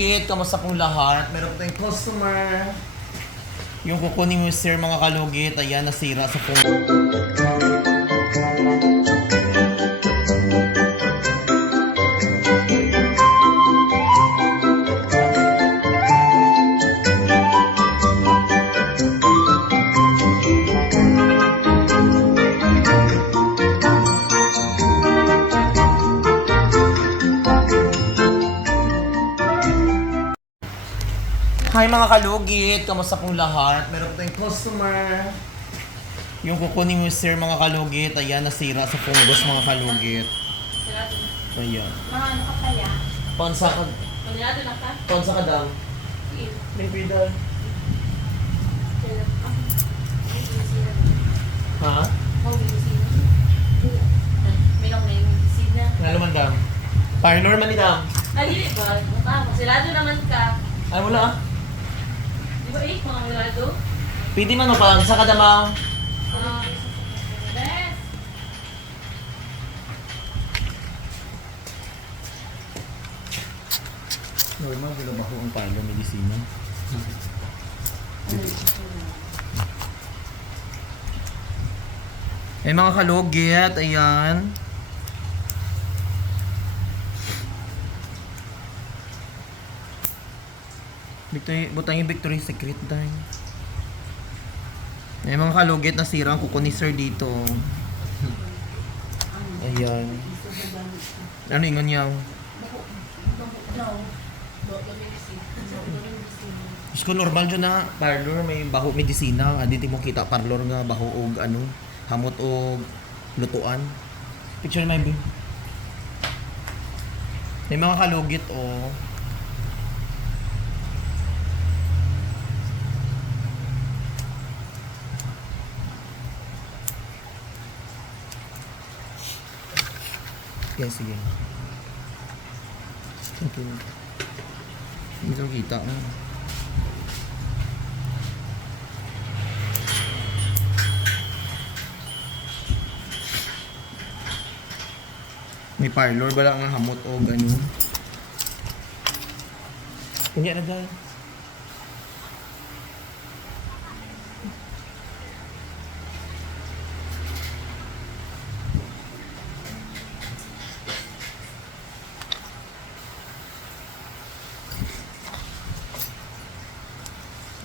Kamusta pong lahat? Meron tayong customer. Yung kukunin mo sir mga kalugit, ayan nasira sa phone. Hi mga kalugit, kamusta pong lahat? Meron tayong customer. Yung kukunin mo sir mga kalugit, ayan nasira sa fungus mga kalugit. Ayan. Mga ano ka kaya? Pansa ka, Panyado na ka? pansa ka dang. Sige. May pedal. Ha? Nga naman dang. Parlor man ni dang. Dali ba? Mukha, masilado naman ka. Ay wala ah. Di ba mga milado? Pwede man mo pansa ka damaw. Bes! Normal, wala ba ko ang parlor medisina? Eh mga kalugit, ayan. Butang yung Victoria's Secret dahil. Eh mga kalugit, nasira ang kuko ni sir dito. Ayan. Ano ingon niya? Diyos ko, normal dyan na parlor, may baho medisina. Dito mo kita parlor nga baho og ano, hamot og lutuan. Picture na may may mga kalugit oh. Okay, sige. Okay. Hindi ko kita. May parlor ba lang ang hamot o gano'n? Kanya na dahil.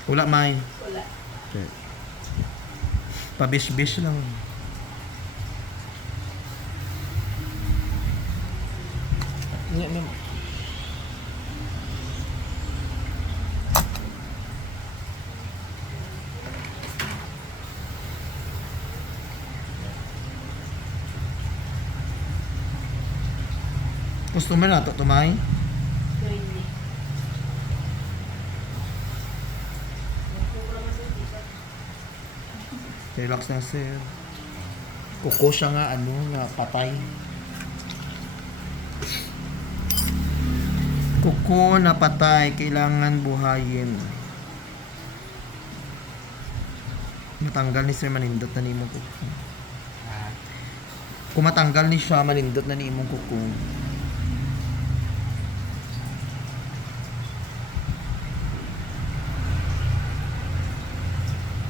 Wala may. Wala. Okay. Pabish-bish lang. Nga ma'am. Customer na to, tumay. Hindi. Relax na sir. Kuko siya nga ano, nga patay. Kuko na patay, kailangan buhayin. Matanggal ni sir manindot na ni imong kuko. Kung matanggal ni siya, manindot na ni imong kuko.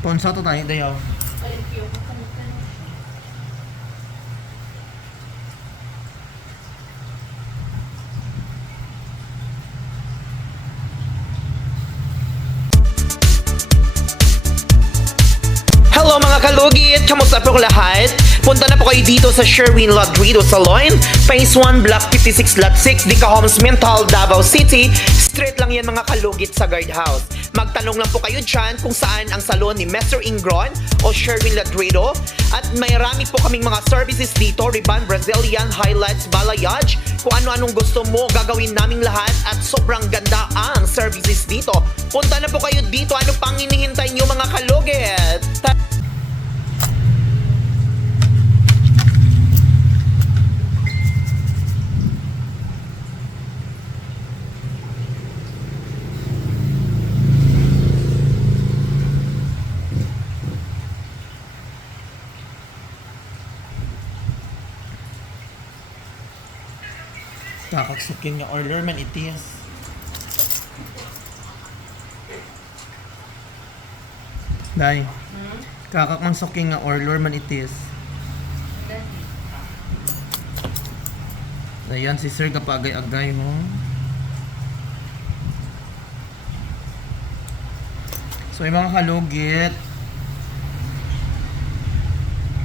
Ponsa to tayo dayaw. Palimpyo ko kanita na. Hello mga kalugit! Kamusta po lahat? Punta na po kayo dito sa Sherwin Ladrido Salon, Phase 1, Block 56, Lot 6, Dica Homes, Mental, Davao City. Straight lang yan mga kalugit sa guardhouse. Magtanong lang po kayo dyan kung saan ang salon ni Mr. Ingron o Sherwin Ladrido. At may rami po kaming mga services dito, Ribbon, Brazilian, Highlights, Balayage. Kung ano-anong gusto mo, gagawin naming lahat at sobrang ganda ang services dito. Punta na po kayo dito. Ano pang hinihintay nyo mga kalugit? Kakaksukin nga order man it is. Day, kakakmang soking nga orlor man itis. Ayan, si sir kapagay-agay mo. So, yung mga kalugit,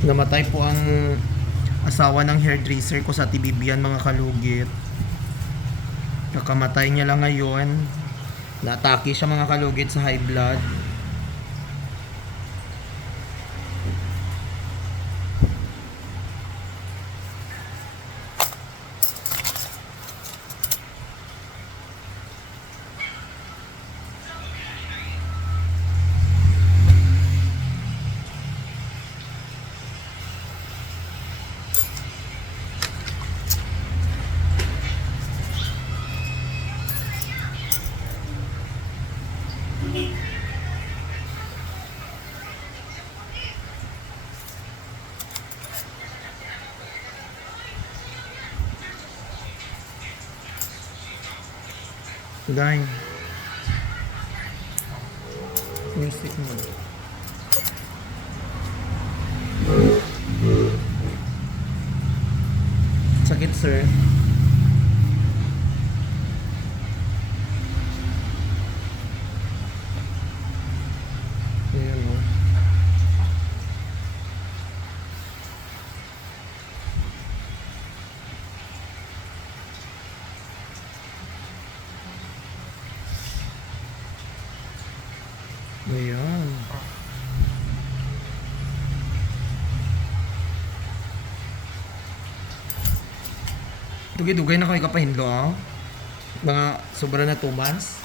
namatay po ang asawa ng hairdresser ko sa Tibibian, mga kalugit. Nakamatay niya lang ngayon. Naatake siya, mga kalugit, sa high blood. Dahil music mo. Sakit, sir. Ayan, oh. Ayan. Dugay-dugay na kayo kapahindlo, ah. Mga sobra na 2 months.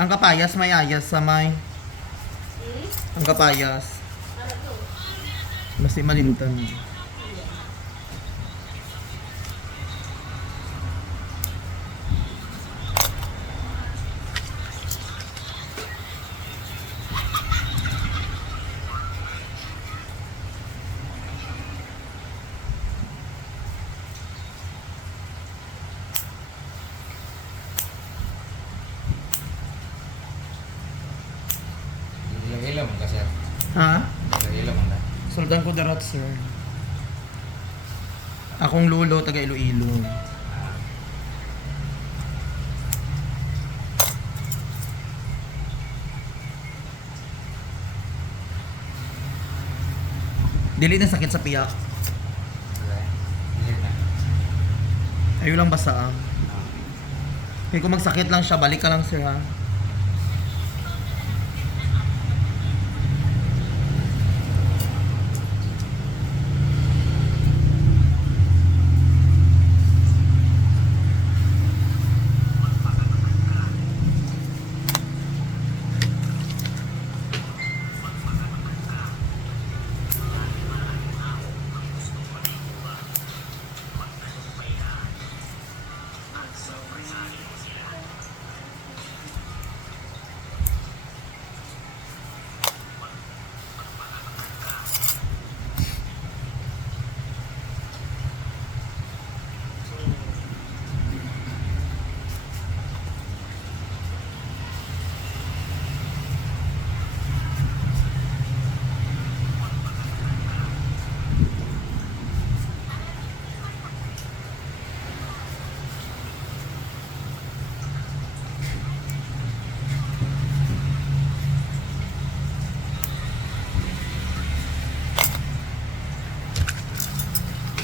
Ang kapayas may ayas sa may. Ang kapayas. Basta malimtan. Ilang mo ka, sir? Ha? Ilang mo na? Soldan ko darat, sir. Akong lulo, taga Iloilo. Dili na sakit sa piyak. Ilang na? Ayaw lang basa, ah. Kaya kung magsakit lang siya, balik ka lang, sir, ha?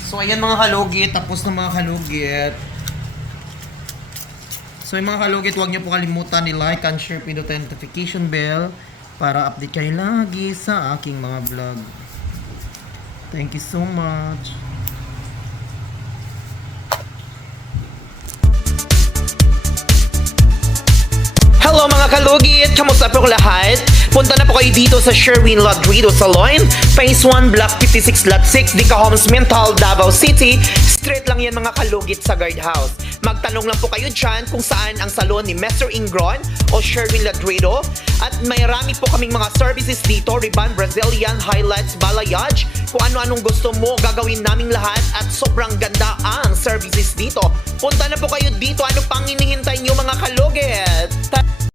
So ayan mga kalugit, tapos na mga kalugit. So yung mga kalugit, huwag niyo po kalimutan i-like and share, pindutin notification bell para update kayo lagi sa aking mga vlog. Thank you so much. Hello mga kalugit! Kamusta po lahat? Punta na po kayo dito sa Sherwin Ladrido Salon, Phase 1, Block 56, Lot 6, Dica Homes, Mental, Davao City. Straight lang yan mga kalugit sa guardhouse. Magtanong lang po kayo dyan kung saan ang salon ni Mr. Ingron o Sherwin Ladrido. At may rami po kaming mga services dito, Riban, Brazilian, highlights, balayage. Kung ano-anong gusto mo, gagawin naming lahat at sobrang ganda ang services dito. Punta na po kayo dito. Ano pang hinihintay nyo mga kalugit?